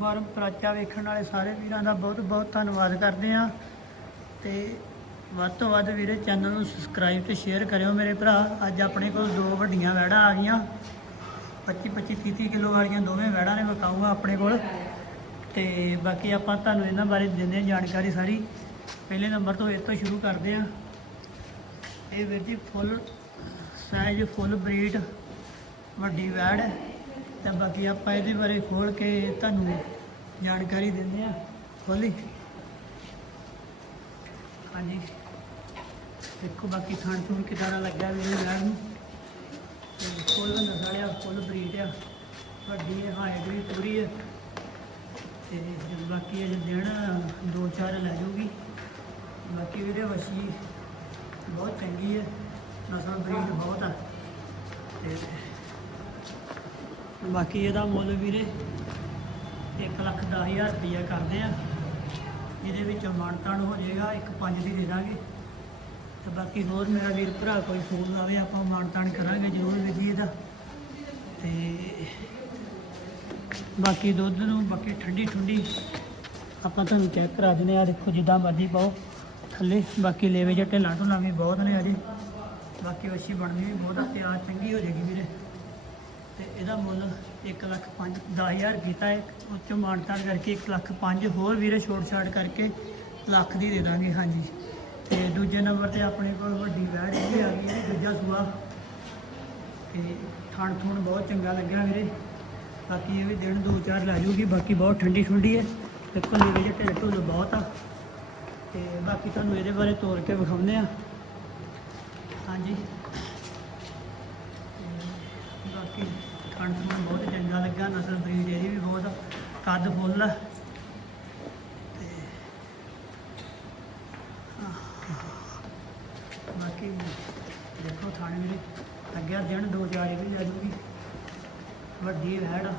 Farm ਪ੍ਰਾਚਾ ਵੇਖਣ ਵਾਲੇ ਸਾਰੇ ਵੀਰਾਂ ਦਾ ਬਹੁਤ ਬਹੁਤ ਧੰਨਵਾਦ ਕਰਦੇ ਆ ਤੇ ਵੱਧ ਤੋਂ ਵੱਧ ਵੀਰੇ ਚੈਨਲ ਨੂੰ ਸਬਸਕ੍ਰਾਈਬ ਤੇ ਸ਼ੇਅਰ ਕਰਿਓ ਮੇਰੇ ਭਰਾ। ਅੱਜ ਆਪਣੇ ਕੋਲ ਦੋ ਵੱਡੀਆਂ ਵੈੜਾਂ ਆ ਗਈਆਂ। 25 25 30 30 ਕਿਲੋ ਵਾਲੀਆਂ ਦੋਵੇਂ ਵੈੜਾਂ ਨੇ ਵਿਕਾਊਗਾ ਆਪਣੇ ਕੋਲ। ਤੇ ਬਾਕੀ ਆਪਾਂ ਤੁਹਾਨੂੰ ਇਹਨਾਂ ਬਾਰੇ ਦਿੰਦੇ ਜਾਣਕਾਰੀ ਸਾਰੀ। ਪਹਿਲੇ ਨੰਬਰ ਤੋਂ ਇਹ ਤੋਂ ਸ਼ੁਰੂ ਕਰਦੇ ਆ ਇਹ ਵੀਰ ਜੀ ਫੁੱਲ ਸਾਈਜ਼ ਫੁੱਲ ਬਰੀਡ ਵੱਡੀ ਵੈੜ ਹੈ। ਤਾਂ ਬਾਕੀ ਆਪਾਂ ਇਹਦੇ ਬਾਰੇ ਖੋਲ ਕੇ ਤੁਹਾਨੂੰ ਜਾਣਕਾਰੀ ਦਿੰਦੇ ਆ ਖੋਲੀ। ਹਾਂਜੀ। ਦੇਖੋ ਬਾਕੀ ਥਾਣ ਥੂਣ ਕਿਦਾਂ ਲੱਗਿਆ ਵੀ ਇਹ ਨੂੰ। ਤੇ ਫੁੱਲ ਨਸਲ ਆ ਫੁੱਲ ਬਰੀਡ ਆ। ਵੱਡੀ ਹੈ ਹਾਈਟ ਵੀ ਪੂਰੀ ਹੈ ਤੇ ਬਾਕੀ ਅਜੇ ਦਿਨ ਦੋ ਚਾਰ ਲੈ ਜਾਊਗੀ। ਬਾਕੀ ਵੀਰੇ ਵਸੀ ਬਹੁਤ ਚੰਗੀ ਹੈ ਨਸਲ ਬਰੀਡ ਬਹੁਤ ਆ। ਤੇ ਬਾਕੀ ਇਹਦਾ ਮੁੱਲ ਵੀਰੇ 1 ਲੱਖ ਦਸ ਹਜ਼ਾਰ ਰੁਪਈਆ ਕਰਦੇ ਆ। ਇਹਦੇ ਵਿੱਚ ਮਾਨਤਾਨ ਹੋ ਜਾਏਗਾ, ਇੱਕ ਪੰਜ ਦੀ ਦੇ ਦਾਂਗੇ। ਤੇ ਬਾਕੀ ਹੋਰ ਮੇਰਾ ਵੀਰ ਭਰਾ ਕੋਈ ਫੋਨ ਆਵੇ, ਆਪਾਂ ਮਾਨਤਾਨ ਕਰਾਂਗੇ ਜ਼ਰੂਰ ਵੀਰ ਜੀ ਇਹਦਾ। ਤੇ ਬਾਕੀ ਦੁੱਧ ਨੂੰ ਬਾਕੀ ਠੰਡੀ ਠੰਡੀ ਆਪਾਂ ਤੁਹਾਨੂੰ ਚੈੱਕ ਕਰਾ ਦਿੰਦੇ ਆ ਦੇਖੋ ਜਿੱਦਾਂ ਮਰਜ਼ੀ ਪਾਓ। ਥੱਲੇ ਬਾਕੀ ਲੇਵੇ ਜਾਂ ਢਿੱਲਾਂ ਢੁੱਲਾਂ ਵੀ ਬਹੁਤ ਨੇ ਅਜੇ ਬਾਕੀ ਵੱਛੀ ਬਣਦੀ ਵੀ ਬਹੁਤ ਆ, ਤਿਆਰ ਚੰਗੀ ਹੋ ਜਾਏਗੀ ਵੀਰੇ। ਤੇ ਇਹਦਾ ਮੁੱਲ 1 ਲੱਖ 5 10000 ਕੀਤਾ ਹੈ। ਉਹ ਚੋਂ ਮਾਨਤਾਨ ਕਰਕੇ 1 ਲੱਖ 5 ਹੋਰ ਵੀਰੇ ਛੋਟ ਛਾੜ ਕਰਕੇ ਲੱਖ ਦੀ ਦੇ ਦਾਂਗੇ, ਹਾਂਜੀ। ਤੇ ਦੂਜੇ ਨੰਬਰ ਤੇ ਆਪਣੇ ਕੋਲ ਵੱਡੀ ਵੈੜ ਇਹ ਆ ਗਈ ਹੈ, ਦੂਜਾ ਸੂਆ। ਤੇ ਥਣ ਥੁਣ ਬਹੁਤ ਚੰਗਾ ਲੱਗਿਆ ਵੀਰੇ। ਬਾਕੀ ਇਹ ਵੀ ਦਿਨ ਦੋ ਚਾਰ ਲੈ ਜੂਗੀ, ਬਾਕੀ ਬਹੁਤ ਠੰਡੀ ਠੰਡੀ ਹੈ। ਦੇਖੋ ਲੇਵੇ ਜਿਹੇ ਢਿੱਲ ਢੁੱਲ ਬਹੁਤ ਆ। ਤੇ ਬਾਕੀ ਤੁਹਾਨੂੰ ਇਹਦੇ ਬਾਰੇ ਤੋਰ ਕੇ ਵਿਖਾਉਂਦੇ ਆ ਹਾਂਜੀ ਤੇ ਬਾਕੀ ਖੰਡ ਨੂੰ ਬਹੁਤ ਚੰਗਾ ਲੱਗਾ, ਨਸਲ ਬਰੀਡ ਇਹਦੀ ਵੀ ਬਹੁਤ ਕੱਦ ਫੁੱਲ। ਆ ਤੇ ਬਾਕੀ ਦੇਖੋ ਥਾਣੇ ਮੇਰੇ ਲੱਗਿਆ ਦਿਨ, ਦੋ ਚਾਰ ਵੀ ਲੈ ਜੂਗੀ ਵੱਡੀ ਵੈੜ ਆ।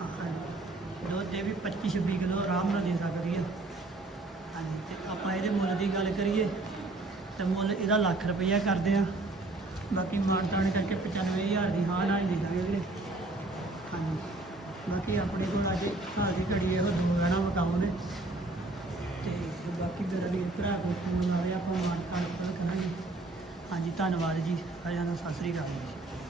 ਹਾਂਜੀ। ਦੁੱਧ ਇਹ ਵੀ 25 26 ਕਿਲੋ ਆਰਾਮ ਨਾਲ ਦੇ ਸਕਦੀ ਹੈ ਹਾਂਜੀ, ਤੇ ਆਪਾਂ ਇਹਦੇ ਮੁੱਲ ਦੀ ਗੱਲ ਕਰੀਏ, ਤੇ ਮੁੱਲ ਇਹਦਾ ਲੱਖ ਰੁਪਈਆ ਕਰਦੇ ਆ। ਬਾਕੀ ਮਾਨਤਾਨ ਕਰਕੇ 95000 ਦੀ ਹਾਂ ਨਾਲ ਹੀ ਦੇ ਵੀਰੇ। ਹਾਂਜੀ। ਬਾਕੀ ਆਪਣੇ ਕੋਲ ਅੱਜ ਹਾਲ ਦੀ ਘੜੀ ਇਹੋ ਦੋ ਗਾਣਾ ਮਕਾਉ ਨੇ। ਤੇ ਬਾਕੀ ਮੇਰਾ ਵੀ ਭਰਾ ਕੋਈ ਫੋਨ ਆਵੇ ਆਪਾਂ ਮਾਨਤਾਨ ਕਰ ਕਰਾਂਗੇ। ਹਾਂਜੀ, ਧੰਨਵਾਦ ਜੀ। ਸਾਰਿਆਂ ਨੂੰ ਸਤਿ ਸ੍ਰੀ ਅਕਾਲ ਜੀ।